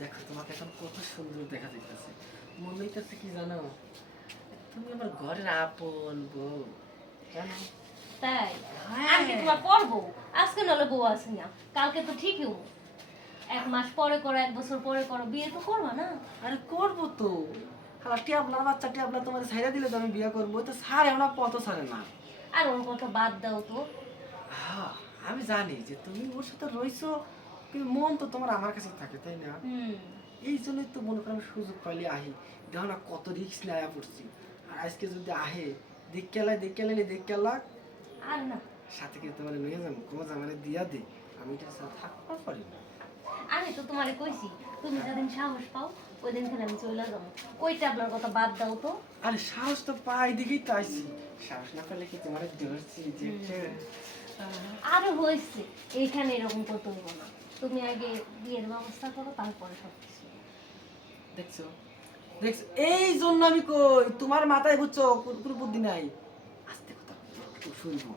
দেখো তোমাকে এখন কত সুন্দর দেখা যাইতেছে। মনে হইতেছে কি জানো, তুমি আমার ঘরের আপন বউ। কেন? তাই আমি কি হ্যাঁ। তোমার পরবো? আজকে নলে বউ আছে না, কালকে তো ঠিকই হবো। 1 মাস পরে করো, 1 বছর পরে করো, বিয়ে তো করবা না? আরে করবো তো। হালা টিয়াবলা বাচ্চা টিয়াবলা তোমার ছাইড়া দিলে তো আমি বিয়ে করবো। ওই তো ছাড়ে না, কত ছাড়ে না। আর ওর কথা বাদ দাও তো। হ্যাঁ, আমি জানি যে তুমি ওর সাথে রইছো, কিন্তু মন তো তোমার আমার কাছে থাকে, তাই না? হুম। এই জন্যই তো মনে করো আমি সুযোগ পাইলে আহি। দেখো না কত রিস্ক নেয়া পড়ছি। আর আজকে যদি আহে দেখ আর না, সাথে কি তোমার নিয়ে যাবো, কোনো জামানে দিয়া দে, আমি এটার সাথে থাকতে পারি না। আমি তো তোমারে কইছি, তুমি যেদিন সাহস পাও ওই দিন খেলে আমি চলে যাবো। ওই টাবলার কথা বাদ দাও তো। আরে সাহস তো পাই দেখেই তো আইছি। সাহস না পেলে কি তোমার ধরছি যে আরো হয়েছে, এইখানে এরকম করতে হইব না। তুমি আগে বিয়ের ব্যবস্থা করো, তারপরে সব কিছু। দেখছো দেখছো, এই জন্য আমি কই তোমার মাথায় বুঝছো কোনো বুদ্ধি নাই। আস্তে কথা একটু শুনবো।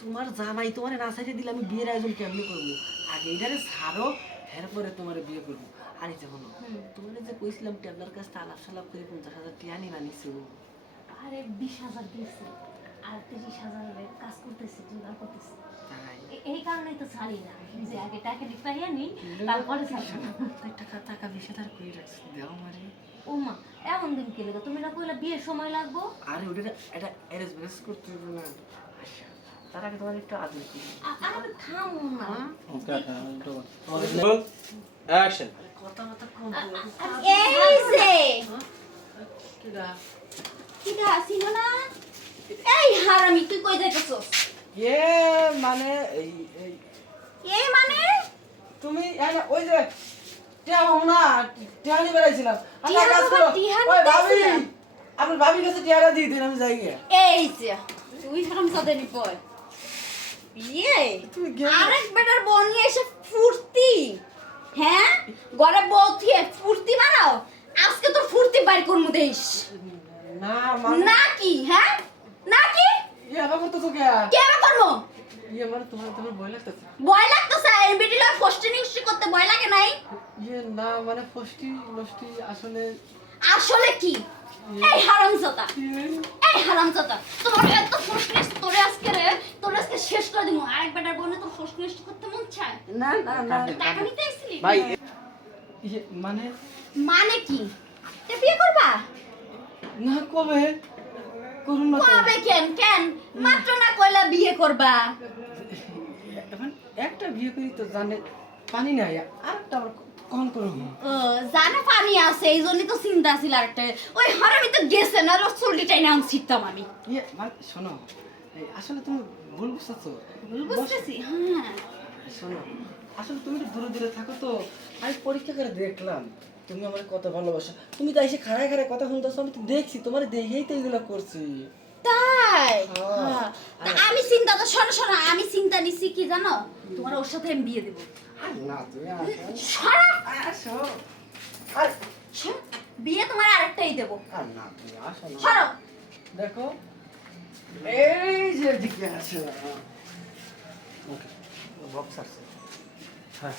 তোমার জামাই তোমার না সাইডে দিলে আমি বিয়ের আয়োজন কেমনি করবো? আগে এটারে ছাড়ো, এরপরে তোমার বিয়ে করবো। আর এই যে হলো, তোমার যে কইছিলাম ট্যাবলার কাছ থেকে আলাপ সালাপ করে 50,000 টিয়া নিয়ে আনিছো। আরে 20,000 দিয়েছে, আর 30,000 কাজ করতেছে, জোগাড় করতেছে। তাই এই কারণেই তো ছাড়ি না, যে আগে টাকা পাইয়া নি, তারপরে ছাড়ি না। টাকা টাকা 20,000 কই রাখছি দেও মারে। ও মা, এমন দিন কে লেগে? তুমি না কইলা বিয়ের সময় লাগবো? আরে ওটা এটা অ্যারেঞ্জ করতে হবে না। আচ্ছা, তার আগে তোমার একটু আদর করি। আরে থামো না। অ্যাকশন। কথা মতো কম বলো। এই যে কিরা কিটা আসিল না? এই হারামি, তুই কই যাইতেছস? এ মানে এই এই এই মানে তুমি ওই যে টিয়াও না, টিয়ানি বেরাইছিলাম। আচ্ছা টিয়া কাজ তোমার করো। টিহানি ওই ভাবি, দিয়েছিলাম? আপনার ভাবির কাছে টিয়াটা দিয়ে দিন, আমি যাই গিয়া। এই যে তুই হারামজাদানি বয়। ইয়ে তুমি গেলে আরেক বেটার বোন নিয়ে এসে ফুর্তি, হ্যাঁ? ঘরে বউ থিয়ে ফুর্তি বানাও। আজকে তো ফুর্তি বাইর করমু দেইস। না মানে না কি, হ্যাঁ? না কি? ইয়ে আবার করতে তো কে কেমন করমু? ইয়ে মানে তোমার তোমার ভয় লাগতেছে। ভয় লাগতেছে? এই বিটিলা ফষ্টি নিউষ্টি করতে ভয় লাগে নাই? ইয়ে না মানে ফষ্টি নষ্টি আসলে আসলে কি? এই হারামজাদা, এই হারামজাদা, তোমার এত ফষ্টি তোরে আজকে শেষ করে দিমু। আরেক বেটার বোনে তোর ফষ্টি নষ্ট করতে মন চায়? না না না টাকা নিতে আইছিলি? ভাই ইয়ে মানে মানে কি? তে বিয়ে করবা? না কবে করুন না তো। কবে কেন কেন? মাত্র না কইলা বিয়ে করবা। এখন একটা বিয়ে করি তো জানে পানি নাই, আরেকটা আবার কম করুন। ও জানে পানি আছে, এই জন্যই তো চিন্তা ছিল আরেকটা। ওই হারামি তো গেছে না, চুলটি টাইনা আম ছিটতাম আমি। ইয়ে মানে শোনো, এই আসলে তুমি ভুল বুঝতেছো। ভুল বুঝতেছি? হ্যাঁ। শোনো, আসলে তুমি তো দূরে দূরে থাকো তো, আমি পরীক্ষা করে দেখলাম তুমি আমার কত ভালোবাসো। তুমি তো এসে খাড়ায় খাড়ায় কথা শুনতেছো, আমি তো দেখছি, তোমার দেখেই তো এগুলো করছি। তাই? হ্যাঁ। তা আমি চিন্তা তো শোনো শোনো, আমি চিন্তা নিছি কি জানো? তোমার ওর সাথে আমি বিয়ে দেবো। আর না তুমি আসো। সরো, আসো। আর সরো। বিয়ে তোমার আরেকটাই দেবো। আর না তুমি আসো না। সরো। দেখো এই যে দিকে আসো। ওকে বক্স আছে। হ্যাঁ